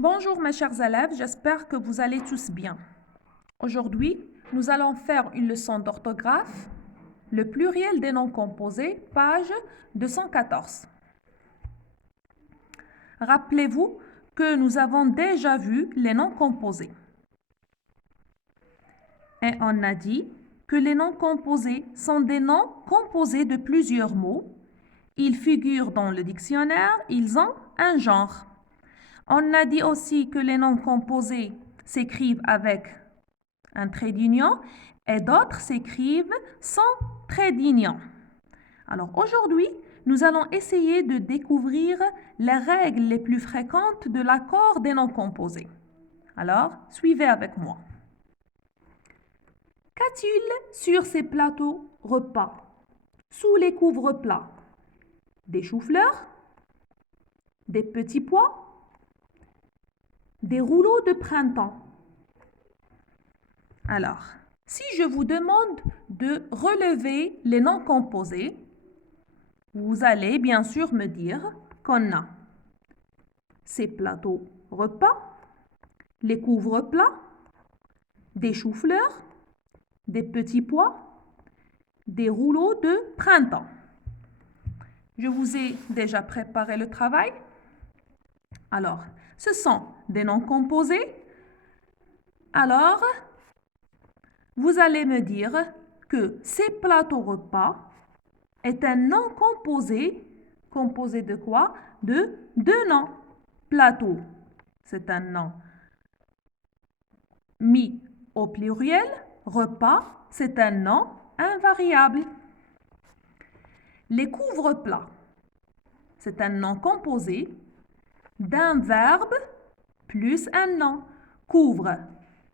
Bonjour mes chers élèves, j'espère que vous allez tous bien. Aujourd'hui, nous allons faire une leçon d'orthographe, le pluriel des noms composés, page 214. Rappelez-vous que nous avons déjà vu les noms composés. Et on a dit que les noms composés sont des noms composés de plusieurs mots. Ils figurent dans le dictionnaire, ils ont un genre. On a dit aussi que les noms composés s'écrivent avec un trait d'union et d'autres s'écrivent sans trait d'union. Alors aujourd'hui, nous allons essayer de découvrir les règles les plus fréquentes de l'accord des noms composés. Alors, suivez avec moi. Qu'a-t-il sur ces plateaux repas, sous les couvre-plats? Des choux-fleurs, des petits pois, des rouleaux de printemps. Alors, si je vous demande de relever les noms composés, vous allez bien sûr me dire qu'on a ces plateaux repas, les couvre-plats, des choux-fleurs, des petits pois, des rouleaux de printemps. Je vous ai déjà préparé le travail. Alors, ce sont des noms composés. Alors, vous allez me dire que ces plateaux repas est un nom composé. Composé de quoi? De deux noms. Plateau, c'est un nom mis au pluriel. Repas, c'est un nom invariable. Les couvre-plats, c'est un nom composé d'un verbe plus un nom. Couvre,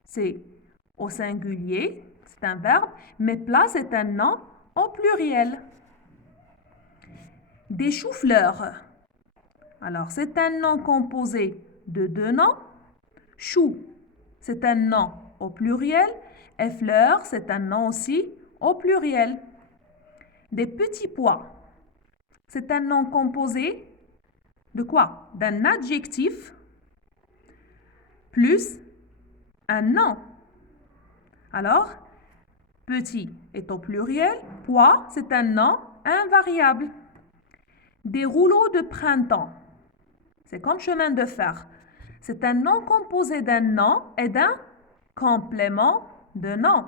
c'est au singulier, c'est un verbe, mais plat, c'est un nom au pluriel. Des choux-fleurs. Alors, c'est un nom composé de deux noms. Chou, c'est un nom au pluriel. Et fleur, c'est un nom aussi au pluriel. Des petits pois. C'est un nom composé de quoi? D'un adjectif plus un nom. Alors, petit est au pluriel. Pois, c'est un nom invariable. Des rouleaux de printemps. C'est comme chemin de fer. C'est un nom composé d'un nom et d'un complément de nom.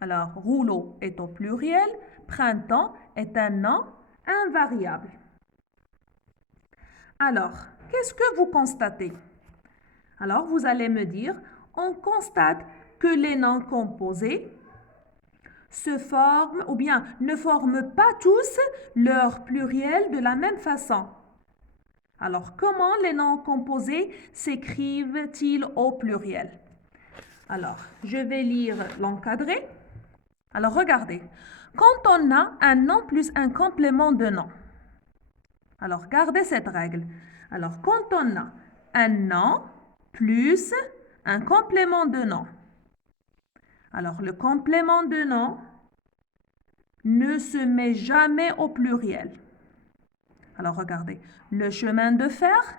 Alors, rouleau est au pluriel, printemps est un nom invariable. Alors, qu'est-ce que vous constatez? Alors, vous allez me dire, on constate que les noms composés se forment ou bien ne forment pas tous leur pluriel de la même façon. Alors, comment les noms composés s'écrivent-ils au pluriel? Alors, je vais lire l'encadré. Alors, regardez. Quand on a un nom plus un complément de nom, alors gardez cette règle. Alors, quand on a un nom plus un complément de nom, alors le complément de nom ne se met jamais au pluriel. Alors, regardez. Le chemin de fer,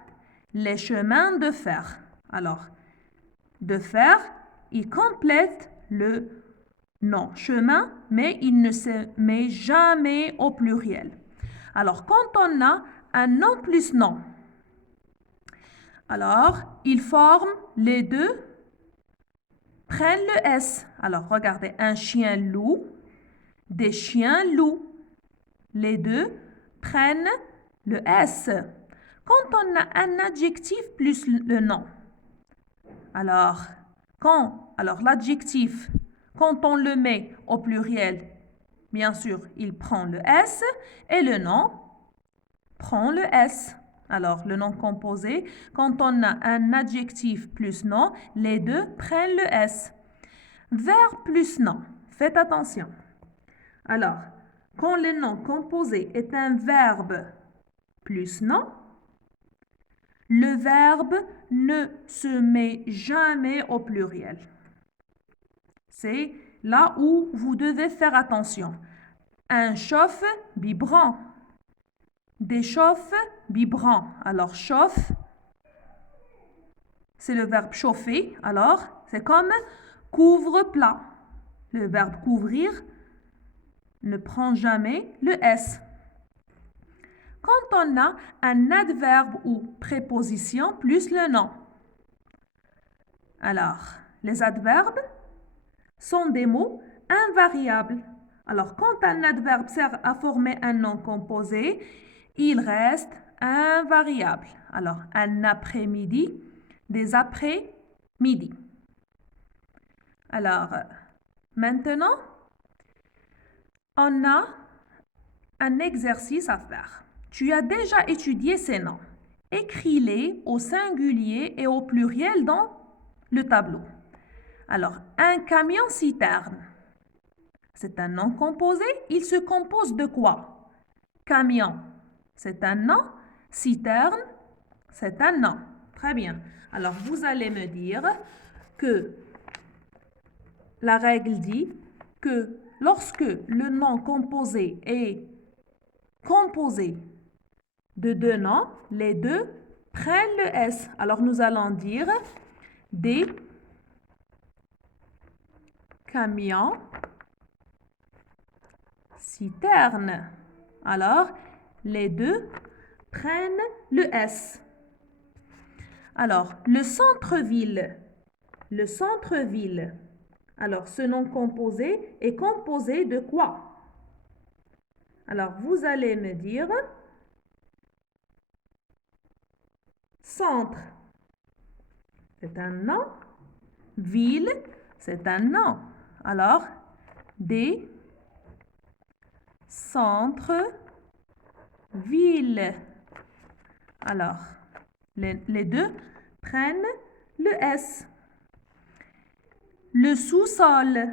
les chemins de fer. Alors, de fer, il complète le nom chemin, mais il ne se met jamais au pluriel. Alors, quand on a un nom plus nom, alors, ils forment les deux, prennent le S. Alors, regardez, un chien loup, des chiens loups. Les deux prennent le S. Quand on a un adjectif plus le nom, alors l'adjectif, quand on le met au pluriel, bien sûr, il prend le S et le nom prend le S. Alors, le nom composé, quand on a un adjectif plus nom, les deux prennent le S. Verbe plus nom, faites attention. Alors, quand le nom composé est un verbe plus nom, le verbe ne se met jamais au pluriel. C'est là où vous devez faire attention. Un chauffe vibrant. Des chauffes vibrants. Alors chauffe, c'est le verbe chauffer. Alors, c'est comme couvre-plat. Le verbe couvrir ne prend jamais le S. Quand on a un adverbe ou préposition plus le nom. Alors, les adverbes sont des mots invariables. Alors, quand un adverbe sert à former un nom composé, il reste invariable. Alors, un après-midi, des après-midi. Alors, maintenant, on a un exercice à faire. Tu as déjà étudié ces noms. Écris-les au singulier et au pluriel dans le tableau. Alors, un camion-citerne, c'est un nom composé. Il se compose de quoi? Camion, c'est un nom. Citerne, c'est un nom. Très bien. Alors, vous allez me dire que la règle dit que lorsque le nom composé est composé de deux noms, les deux prennent le S. Alors, nous allons dire des camions citernes. Alors, les deux prennent le S. Alors, le centre-ville. Le centre-ville. Alors, ce nom composé est composé de quoi? Alors, vous allez me dire centre, c'est un nom. Ville, c'est un nom. Alors, des centres-villes. Alors, les deux prennent le S. Le sous-sol,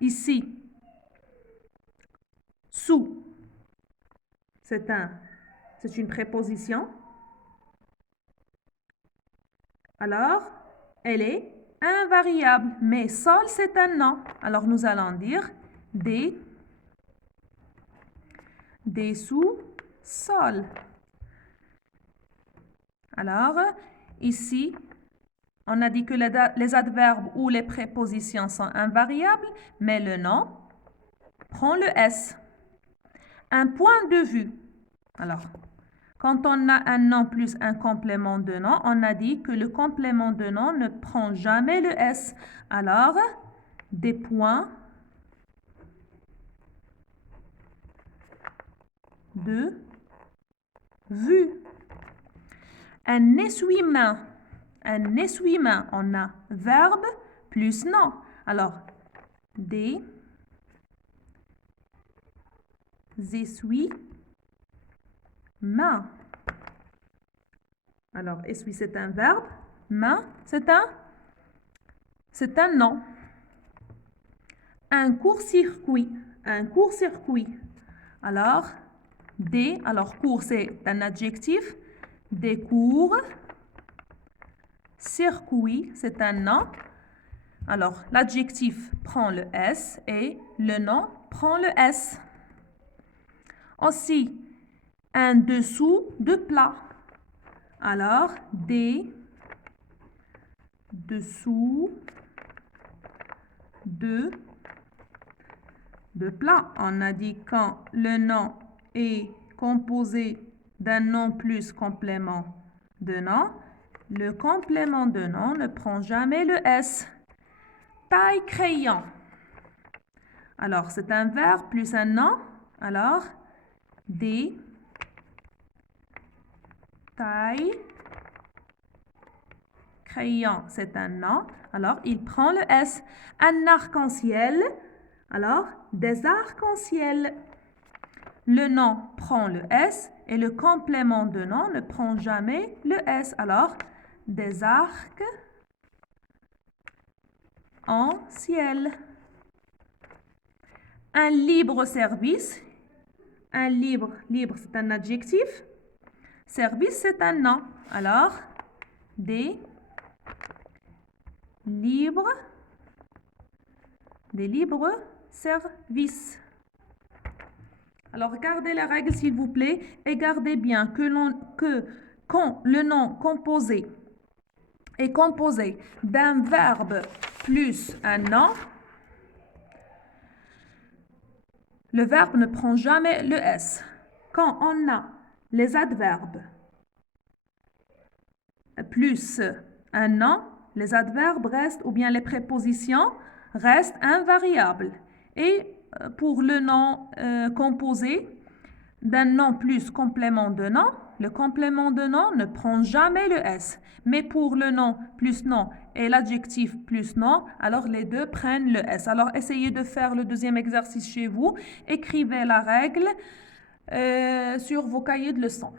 ici. Sous, c'est une préposition. Alors, elle est invariable, mais sol, c'est un nom. Alors, nous allons dire des sous-sols. Alors, ici, on a dit que les adverbes ou les prépositions sont invariables, mais le nom prend le S. Un point de vue. Alors, quand on a un nom plus un complément de nom, on a dit que le complément de nom ne prend jamais le S. Alors, des points de vue. Un essuie-main. Un essuie-main, on a verbe plus nom. Alors, des essuie-mains. Alors, essuie, c'est un verbe. Main, c'est un nom. Un court-circuit. Un court-circuit. Alors, court, c'est un adjectif. Des cours. Circuit, c'est un nom. Alors, l'adjectif prend le S et le nom prend le S. Aussi, un dessous de plat. Alors, des dessous de plat. On a dit quand le nom est composé d'un nom plus complément de nom, le complément de nom ne prend jamais le S. Taille crayon. Alors, c'est un verbe plus un nom. Alors, des taille crayon, c'est un nom. Alors, il prend le S. Un arc-en-ciel. Alors, des arcs-en-ciel. Le nom prend le S et le complément de nom ne prend jamais le S. Alors, des arcs en ciel. Un libre service. Un libre, c'est un adjectif. Service, c'est un nom. Alors, des libres services. Alors, gardez la règle, s'il vous plaît, et gardez bien que quand le nom composé est composé d'un verbe plus un nom, le verbe ne prend jamais le S. Quand on a les adverbes plus un nom, les adverbes restent, ou bien les prépositions restent invariables. Et pour le nom composé d'un nom plus complément de nom, le complément de nom ne prend jamais le S. Mais pour le nom plus nom et l'adjectif plus nom, alors les deux prennent le S. Alors essayez de faire le deuxième exercice chez vous. Écrivez la règle sur vos cahiers de leçons.